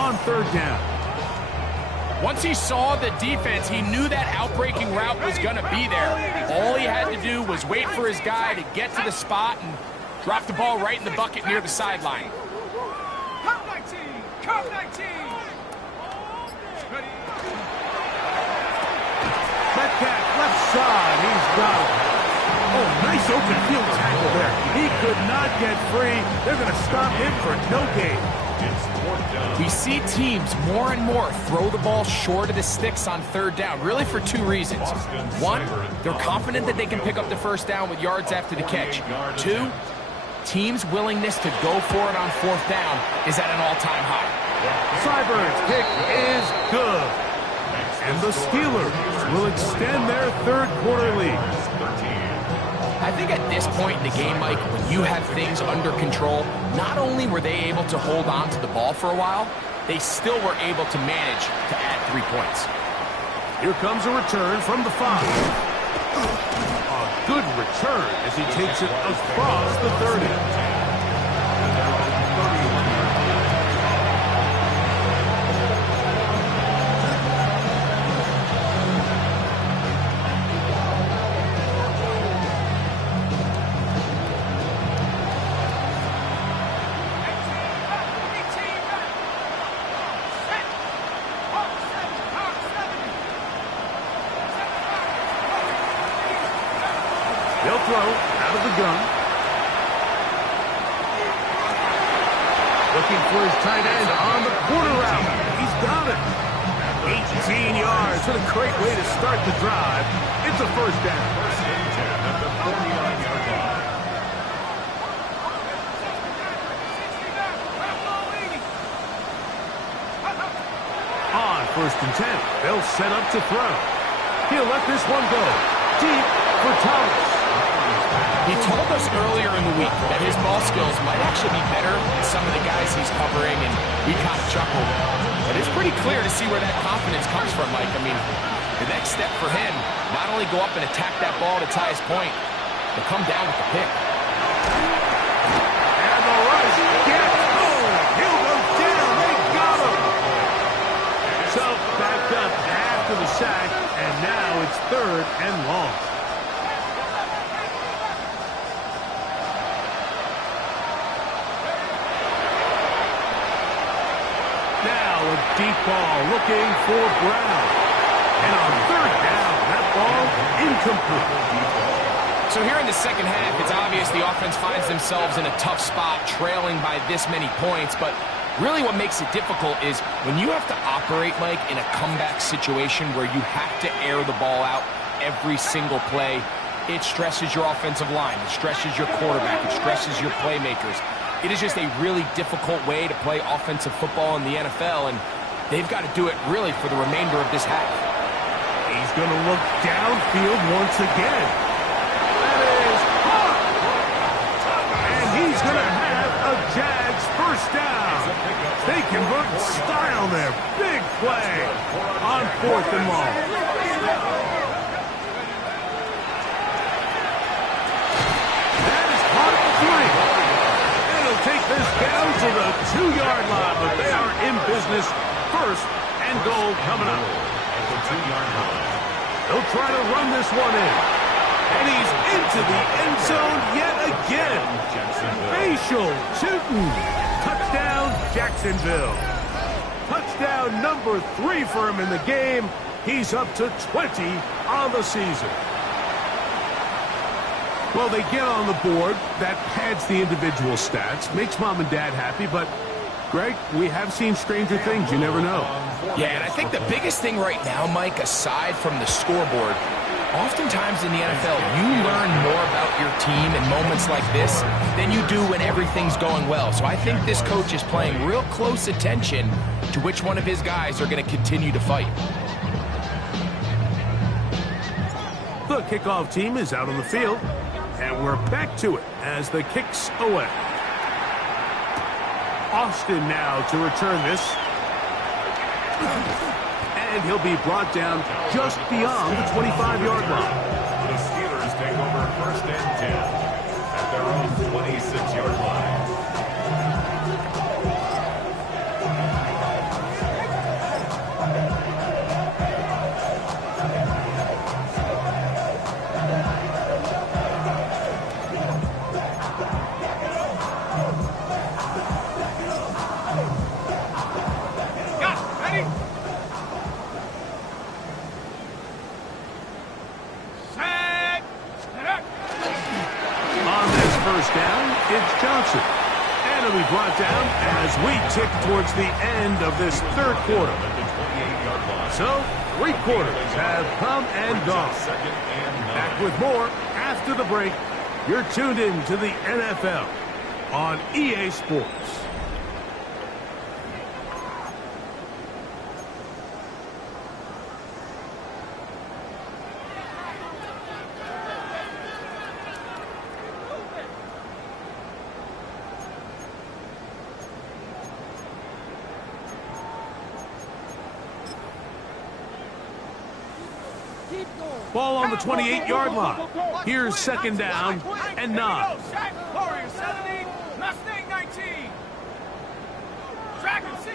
on 3rd down. Once he saw the defense, he knew that outbreaking route was going to be there. All he had to do was wait for his guy to get to the spot and drop the ball right in the bucket near the sideline. Cup 19. Cup 19. Metcalf left side. He's got it. Oh, nice open field tackle there. He could not get free. They're going to stop him for no gain. We see teams more and more throw the ball short of the sticks on 3rd down, really for 2 reasons. 1, they're confident that they can pick up the 1st down with yards after the catch. 2, teams' willingness to go for it on 4th down is at an all-time high. Cybern's kick is good. And the Steelers will extend their 3rd quarter lead. I think at this point in the game, Mike, when you have things under control, not only were they able to hold on to the ball for a while, they still were able to manage to add 3 points. Here comes a return from the 5. A good return as he takes it across the 30. They'll throw out of the gun. Looking for his tight end on the corner route. He's got it. 18 yards. What a great way to start the drive. It's a 1st down. first and 10. They'll set up to throw. He'll let this one go. Deep for Thomas. He told us earlier in the week that his ball skills might actually be better than some of the guys he's covering, and we kind of chuckled. But it's pretty clear to see where that confidence comes from, Mike. I mean, the next step for him, not only go up and attack that ball at its highest point, but come down with the pick. And the rush gets home. He'll go down. They got him. So backed up after the sack, and now it's 3rd and long. Now a deep ball looking for Brown. And on 3rd down, that ball incomplete. So here in the second half, it's obvious the offense finds themselves in a tough spot, trailing by this many points. But really what makes it difficult is when you have to operate, Mike, in a comeback situation where you have to air the ball out every single play, it stresses your offensive line, it stresses your quarterback, it stresses your playmakers. It is just a really difficult way to play offensive football in the NFL, and they've got to do it really for the remainder of this half. He's going to look downfield once again. That is hot. And he's going to have a Jags first down. They convert style there. Big play on 4th and long. That is caught at 3. It'll take this down to the 2-yard line, but they are in business. 1st and goal coming up. At the 2-yard line. They'll try to run this one in. And he's into the end zone yet again. Facial shooting. Touchdown, Jacksonville. Touchdown number 3 for him in the game. He's up to 20 on the season. Well, they get on the board. That pads the individual stats. Makes mom and dad happy, but Greg, we have seen stranger things. You never know. Yeah, and I think the biggest thing right now, Mike, aside from the scoreboard, oftentimes in the NFL, you learn more about your team in moments like this than you do when everything's going well. So I think this coach is paying real close attention to which one of his guys are going to continue to fight. The kickoff team is out on the field, and we're back to it as the kick's away. Austin now to return this. And he'll be brought down just beyond the 25-yard line. The Steelers take over 1st and 10 at their own 26-yard line. It's Johnson. And it'll be brought down as we tick towards the end of this 3rd quarter. So, 3 quarters have come and gone. Back with more after the break. You're tuned in to the NFL on EA Sports. Ball on the 28-yard line. Here's 2nd down and 9. Warrior 70, Mustang 19. Dragon 60.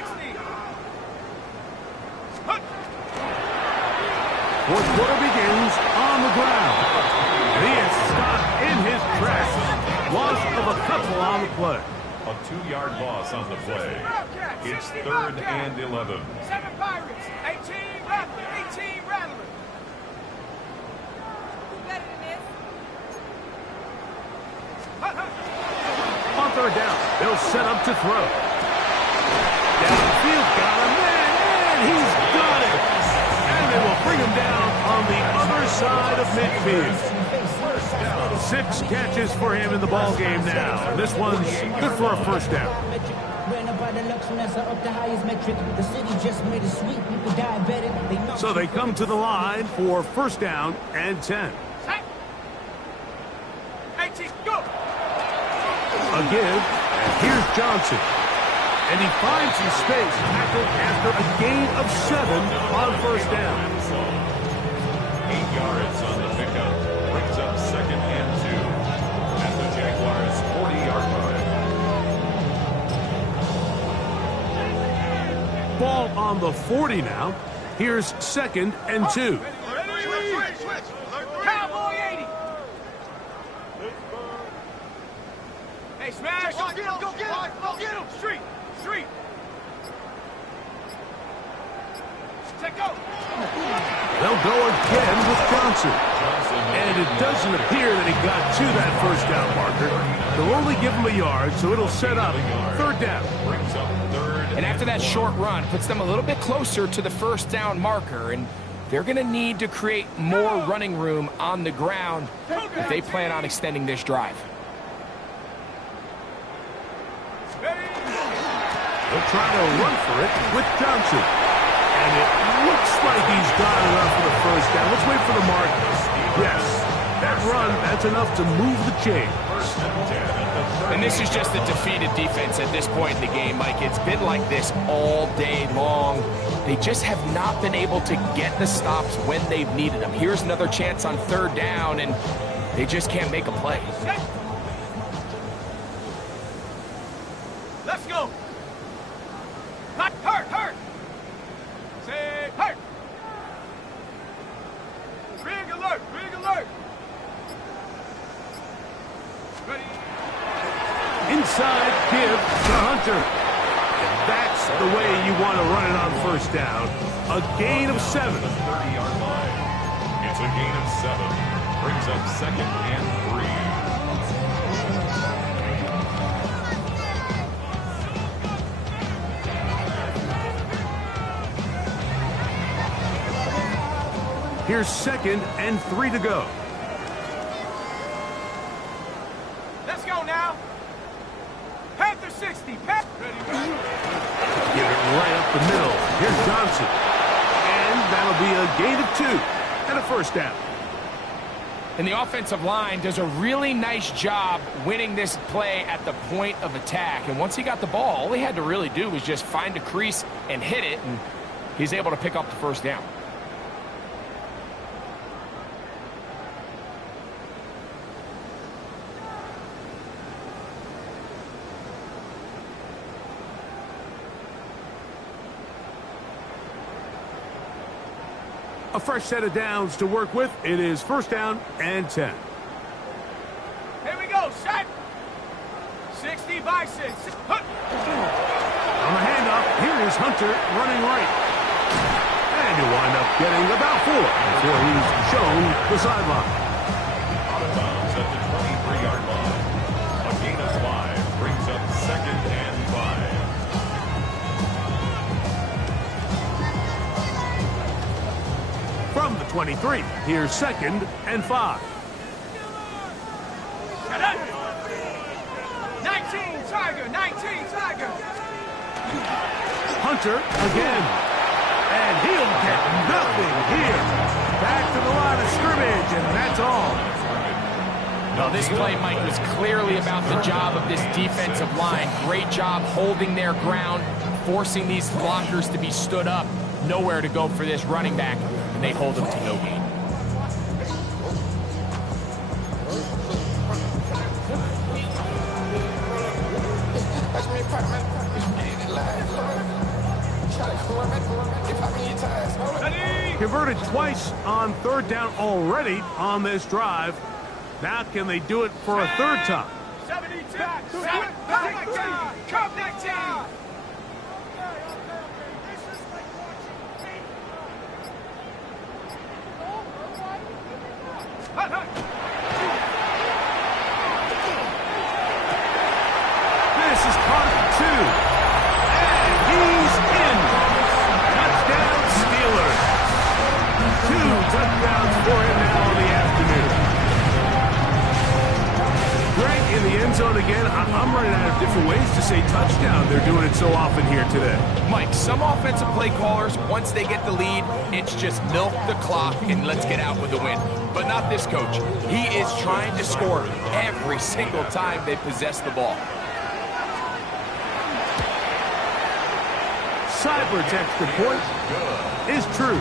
4th quarter begins on the ground. And he is stopped in his tracks. Loss of a couple on the play. A 2-yard loss on the play. It's 3rd and 11. 7 Pirates, 18 Rattler, 18 Rattler. On 3rd down, they'll set up to throw. Downfield, got him, and he's got it. And they will bring him down on the other side of midfield. 6 catches for him in the ball game now. This one's good for a 1st down. So they come to the line for first down and 10. Set. 18, go. A give, and here's Johnson. And he finds his space tackled after a gain of 7 on first down. 8 yards on the pickup. Brings up second and 2 at the Jaguars' 40-yard line. Ball on the 40 now. Here's second and 2. Switch. Cowboy 80. Hey, smash. Go get him. Go get him. Street. Set, go. They'll go again with Johnson. And it doesn't appear that he got to that first down marker. They'll only give him a yard, so it'll set up third down. Brings up third. And after that short run, puts them a little bit closer to the first down marker. And they're going to need to create more running room on the ground if they plan on extending this drive. They'll try to run for it with Johnson. And it looks like he's got enough for the first down. Let's wait for the markers. Yes, that run, that's enough to move the chains. And this is just a defeated defense at this point in the game, Mike. It's been like this all day long. They just have not been able to get the stops when they've needed them. Here's another chance on third down, and they just can't make a play. Let's go. Hurt. Say hurt. Rig alert. Ready. Inside give to Hunter. And that's the way you want to run it on first down. A gain of 7. 30-yard line. It's a gain of 7. Brings up second and 3. Here's second and 3 to go. Let's go now. Panther 60. Ready. Get it right up the middle. Here's Johnson. And that'll be a gain of 2 and a first down. And the offensive line does a really nice job winning this play at the point of attack. And once he got the ball, all he had to really do was just find a crease and hit it, and he's able to pick up the first down. A fresh set of downs to work with. It is first down and 10. Here we go. Set. 60 by 6. On the handoff, here is Hunter running right. And he'll wind up getting about 4 before he's shown the sideline. Out of bounds at the 23-yard line. A gain of 5 brings up second and 5. From the 23, here's second and 5. 19 Tiger. Hunter again. And he'll get nothing here. Back to the line of scrimmage, and that's all. Well, this play, Mike, was clearly about the job of this defensive line. Great job holding their ground, forcing these blockers to be stood up. Nowhere to go for this running back, and they hold him to no gain. Converted twice on third down already on this drive. Now can they do it for a third time? 72. Come 19. This is caught at 2. And he's in. Touchdown Steelers. 2 touchdowns for him now in the afternoon. Greg, in the end zone again. I'm running out of different ways to say touchdown. They're doing it so often here today. Mike, some offensive play callers, once they get the lead, it's just milk the clock and let's get out with the win. But not this coach. He is trying to score every single time they possess the ball. Seibert's extra point is true.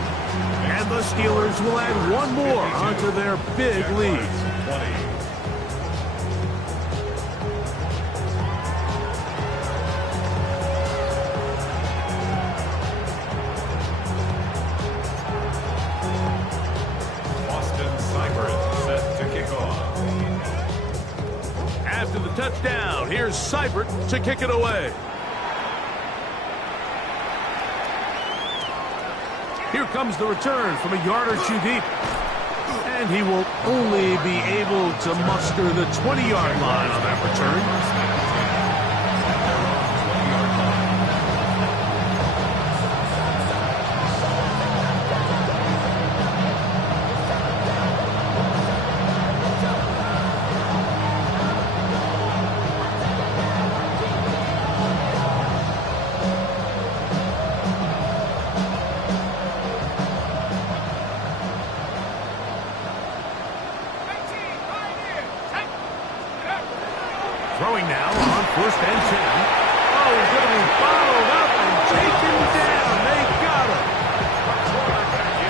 And the Steelers will add one more onto their big lead. After the touchdown, here's Seibert to kick it away. Here comes the return from a yard or two deep. And he will only be able to muster the 20-yard line on that return. Throwing now on 1st and 10. Oh, he's going to be followed up and taken down. They got him.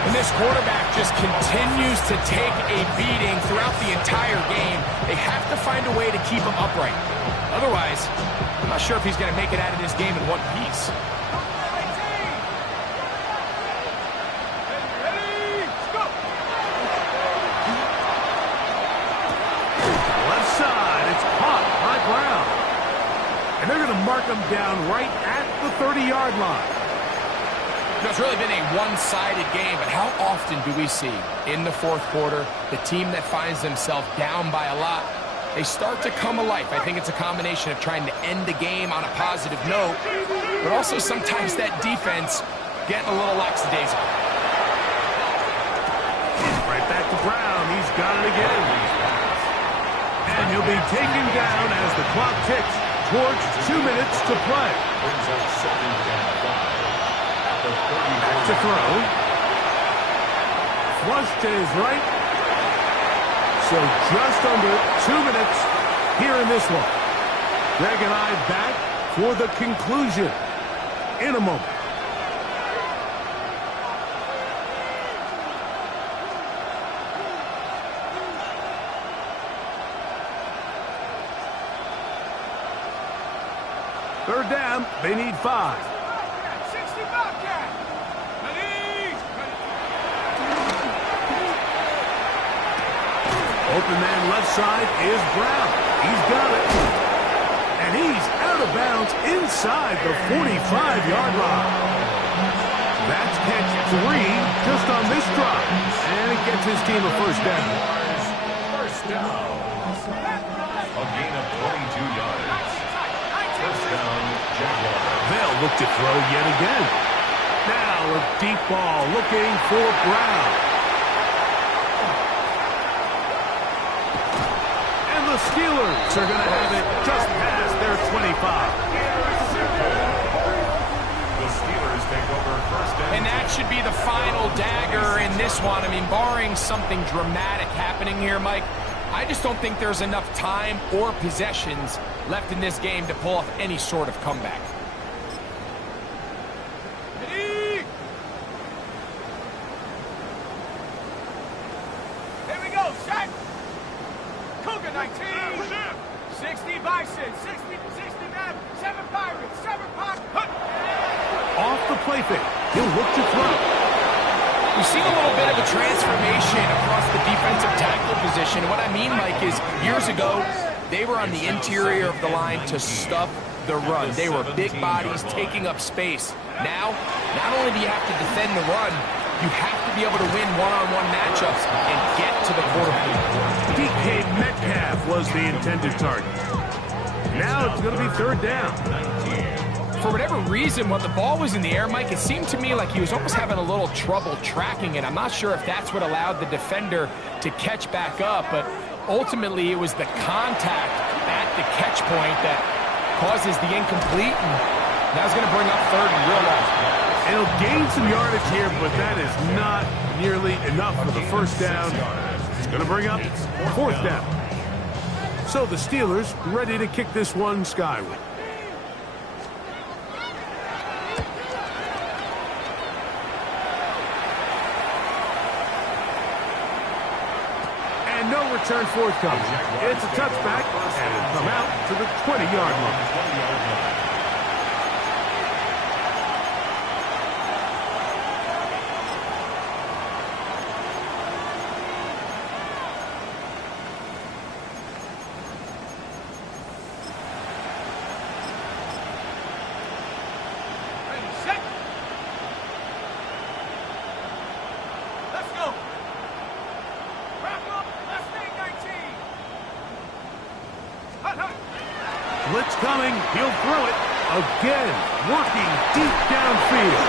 And this quarterback just continues to take a beating throughout the entire game. They have to find a way to keep him upright. Otherwise, I'm not sure if he's going to make it out of this game in one piece. And they're going to mark him down right at the 30-yard line. It's really been a one-sided game, but how often do we see in the 4th quarter the team that finds themselves down by a lot, they start to come alive. I think it's a combination of trying to end the game on a positive note, but also sometimes that defense getting a little lackadaisical. Right back to Brown. He's got it again. And he'll be taken down as the clock ticks towards 2 minutes to play. Back to throw. Flush to his right. So just under 2 minutes here in this one. Greg and I back for the conclusion in a moment. Third down, they need 5. 60 Bobcat. Open man left side is Brown. He's got it. And he's out of bounds inside the 45-yard line. That's catch 3 just on this drive. And it gets his team a first down. First down. A gain of 22 yards. First down, Jaguars. They'll look to throw yet again. Now a deep ball looking for Brown. And the Steelers are going to have it just past their 25. The Steelers take over first down. And that should be the final dagger in this one. I mean, barring something dramatic happening here, Mike, I just don't think there's enough time or possessions left in this game to pull off any sort of comeback. Here we go, set. Cougar 19. 60 Bison, 60 Madden, 7 Pirates, 7 Pocket. Off the play fake. He'll look to throw. We've seen a little bit of a transformation across the defensive tackle position. And what I mean, Mike, is years ago, they were on the interior of the line to stop the run. They were big bodies taking up space. Now, not only do you have to defend the run, you have to be able to win one-on-one matchups and get to the quarterback. DK Metcalf was the intended target. Now it's going to be third down. For whatever reason, when the ball was in the air, Mike, it seemed to me like he was almost having a little trouble tracking it. I'm not sure if that's what allowed the defender to catch back up, but ultimately it was the contact at the catch point that causes the incomplete, and that's going to bring up third and real long. And he'll gain some yardage here, but that is not nearly enough for the first down. It's going to bring up fourth down. So the Steelers ready to kick this one skyward. And no return forthcoming. It's a touchback, and it'll come out to the 20-yard line. Blitz coming. He'll throw it. Again, working deep downfield.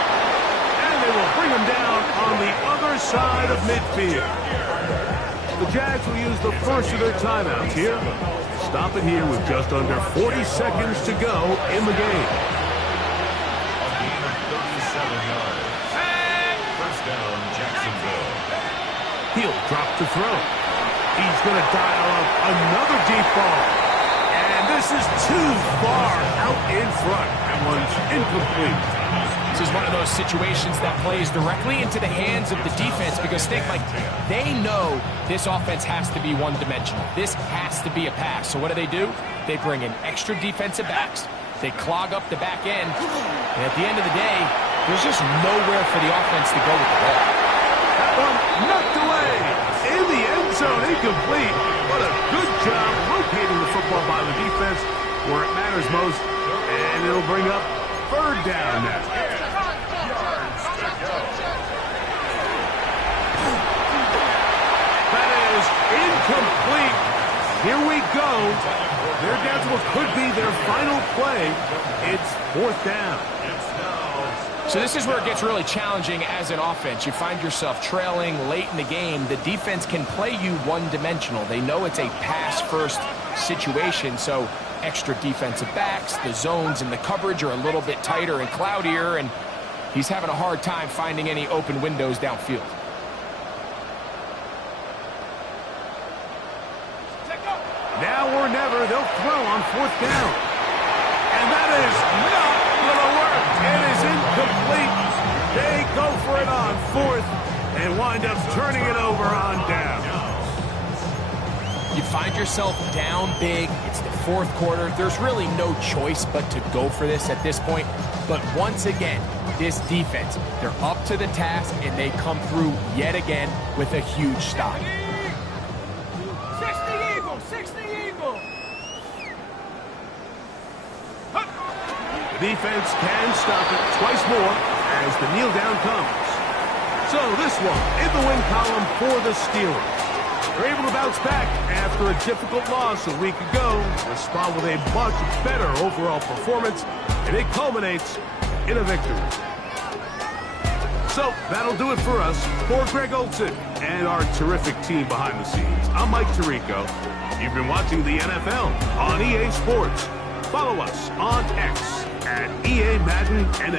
And they will bring him down on the other side of midfield. The Jags will use the first of their timeouts here. Stop it here with just under 40 seconds to go in the game. A gain of 37 yards. First down, Jacksonville. He'll drop to throw. He's going to dial up another deep ball. This is too far out in front. That one's incomplete. This is one of those situations that plays directly into the hands of the defense because they know this offense has to be one-dimensional. This has to be a pass. So what do? They bring in extra defensive backs. They clog up the back end. And at the end of the day, there's just nowhere for the offense to go with the ball. That one knocked away. In the end zone, incomplete. What a good job rotating the football by the defense where it matters most. And it'll bring up third down now. That is incomplete. Here we go. They're down to what could be their final play. It's fourth down. So this is where it gets really challenging as an offense. You find yourself trailing late in the game. The defense can play you one-dimensional. They know it's a pass-first situation, so extra defensive backs, the zones and the coverage are a little bit tighter and cloudier, and he's having a hard time finding any open windows downfield. Now or never, they'll throw on fourth down. And that is not going to work. It is incomplete. They go for it on fourth and wind up turning it over on down. You find yourself down big. It's the fourth quarter. There's really no choice but to go for this at this point. But once again, this defense, they're up to the task, and they come through yet again with a huge stop. 60 Eagle! The defense can stop it twice more as the kneel down comes. So this one in the win column for the Steelers. They're able to bounce back after a difficult loss a week ago. Respond with a much better overall performance, and it culminates in a victory. So that'll do it for us. For Greg Olson and our terrific team behind the scenes, I'm Mike Tirico. You've been watching the NFL on EA Sports. Follow us on X at EA Madden NFL.